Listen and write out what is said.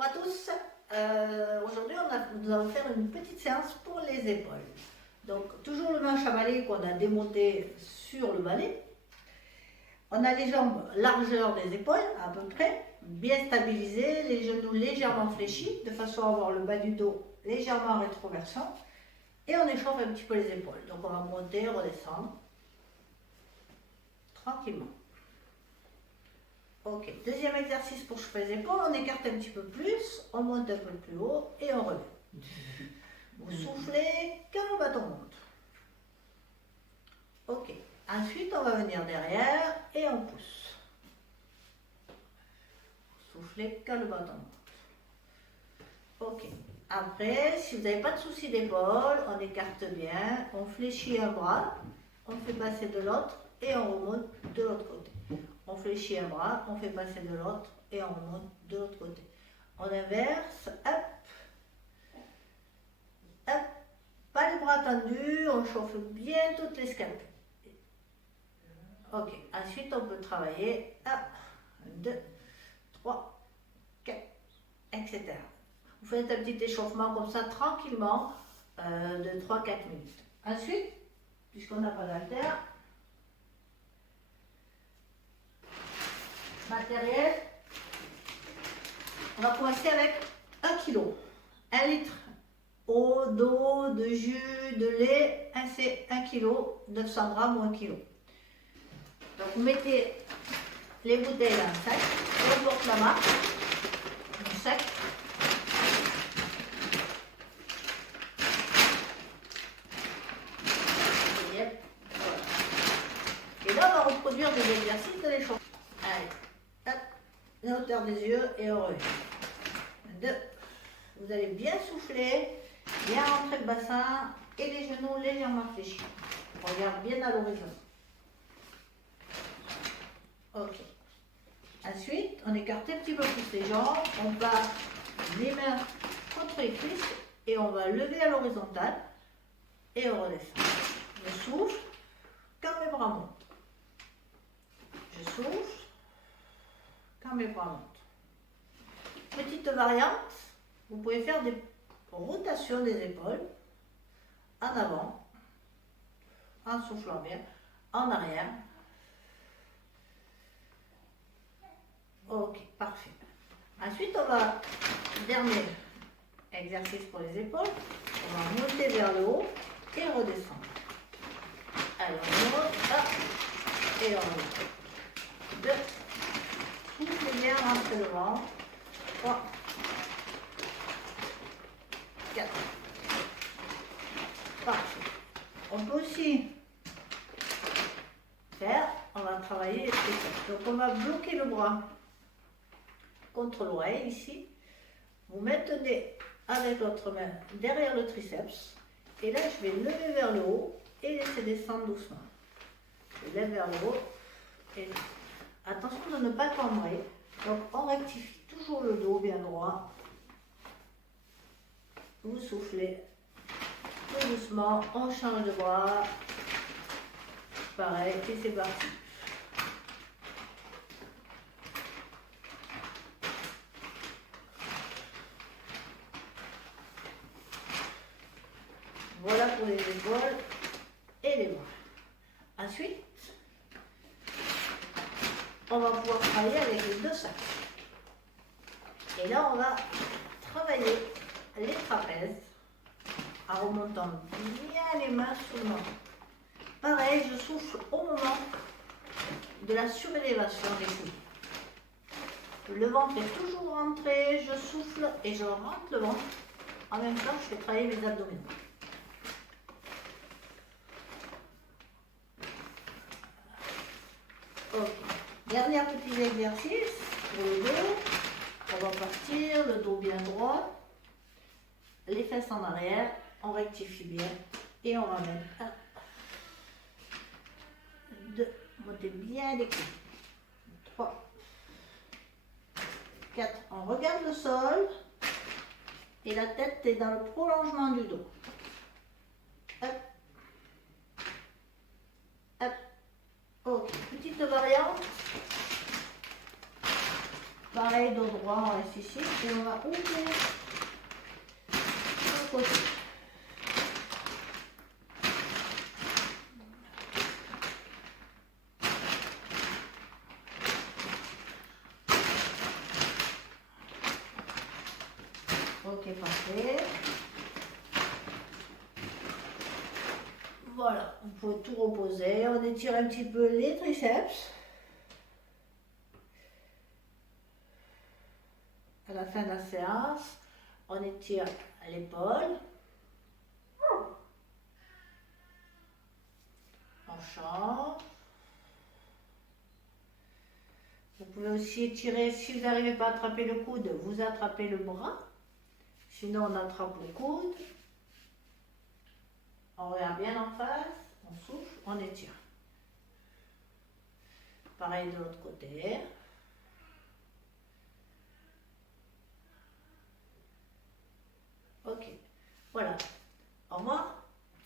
Bonjour à tous. Aujourd'hui, nous allons faire une petite séance pour les épaules. Donc, toujours le manche à balai qu'on a démonté sur le balai. On a les jambes largeur des épaules, à peu près, bien stabilisées, les genoux légèrement fléchis, de façon à avoir le bas du dos légèrement en rétroversion. Et on échauffe un petit peu les épaules. Donc, on va monter, redescendre, tranquillement. Ok, deuxième exercice pour chauffer les épaules, on écarte un petit peu plus, on monte un peu plus haut et on relève. Vous soufflez quand le bâton monte. Ok, ensuite on va venir derrière et on pousse. Soufflez quand le bâton monte. Ok, après, si vous n'avez pas de souci d'épaule, on écarte bien, on fléchit un bras, on fait passer de l'autre et on remonte de l'autre côté. On fléchit un bras, on fait passer de l'autre et on remonte de l'autre côté. On inverse, hop, hop, pas les bras tendus, on chauffe bien toutes les scapes. Ok, ensuite on peut travailler 1, 2, 3, 4, etc. Vous faites un petit échauffement comme ça tranquillement de 3-4 minutes. Ensuite, puisqu'on n'a pas d'haltère, matériel, on va commencer avec 1 kg, 1 litre eau, d'eau, de jus, de lait, c'est 1 kg, 900 grammes ou 1 kg. Donc vous mettez les bouteilles dans le sac, peu importe la marque, un sac. Et là on va reproduire des exercices de l'échauffement. Allez, hop, la hauteur des yeux et on relève. 2. Vous allez bien souffler, bien rentrer le bassin et les genoux légèrement fléchis. On regarde bien à l'horizon. Ok. Ensuite, on écarte un petit peu plus les jambes, on passe les mains contre les cuisses et on va lever à l'horizontale et on redescend. Je souffle quand mes bras montent. Je souffle quand mes bras montent. Petite variante, vous pouvez faire des rotations des épaules en avant, en soufflant bien, en arrière. Ok, parfait. Ensuite, on va, dernier exercice pour les épaules, on va monter vers le haut et redescendre. Alors, on monte, hop, et on remonte. 2, soufflez bien, rentrez devant. 3, 4. Parfait. On peut aussi faire, on va travailler les triceps. Donc on va bloquer le bras contre l'oreille ici. Vous maintenez avec votre main derrière le triceps. Et là je vais lever vers le haut et laisser descendre doucement. Je lève vers le haut. Et attention de ne pas cambrer. Donc on rectifie toujours le dos bien droit. Vous soufflez tout doucement, on change de bras. Pareil, et c'est parti. Voilà pour les épaules et les bras. Ensuite, on va pouvoir travailler avec les deux sacs. Et là, on va travailler les trapèzes en remontant bien les mains sur le menton. Pareil, je souffle au moment de la surélévation des coudes. Le ventre est toujours rentré, je souffle et je rentre le ventre. En même temps, je fais travailler les abdominaux. Ok. Dernier petit exercice pour le dos. On va partir, le dos bien droit, les fesses en arrière, on rectifie bien et on ramène 1, 2, montez bien les coudes, 3, 4, on regarde le sol et la tête est dans le prolongement du dos. Hop, hop, ok, petite variante. Pareil, dos droit, on reste ici et on va ouvrir le côté. Ok, parfait. Voilà, on peut tout reposer. On étire un petit peu les triceps. À la fin de la séance, on étire l'épaule. On change. Vous pouvez aussi étirer, si vous n'arrivez pas à attraper le coude, vous attrapez le bras. Sinon, on attrape le coude. On regarde bien en face, on souffle, on étire. Pareil de l'autre côté. Ok, voilà.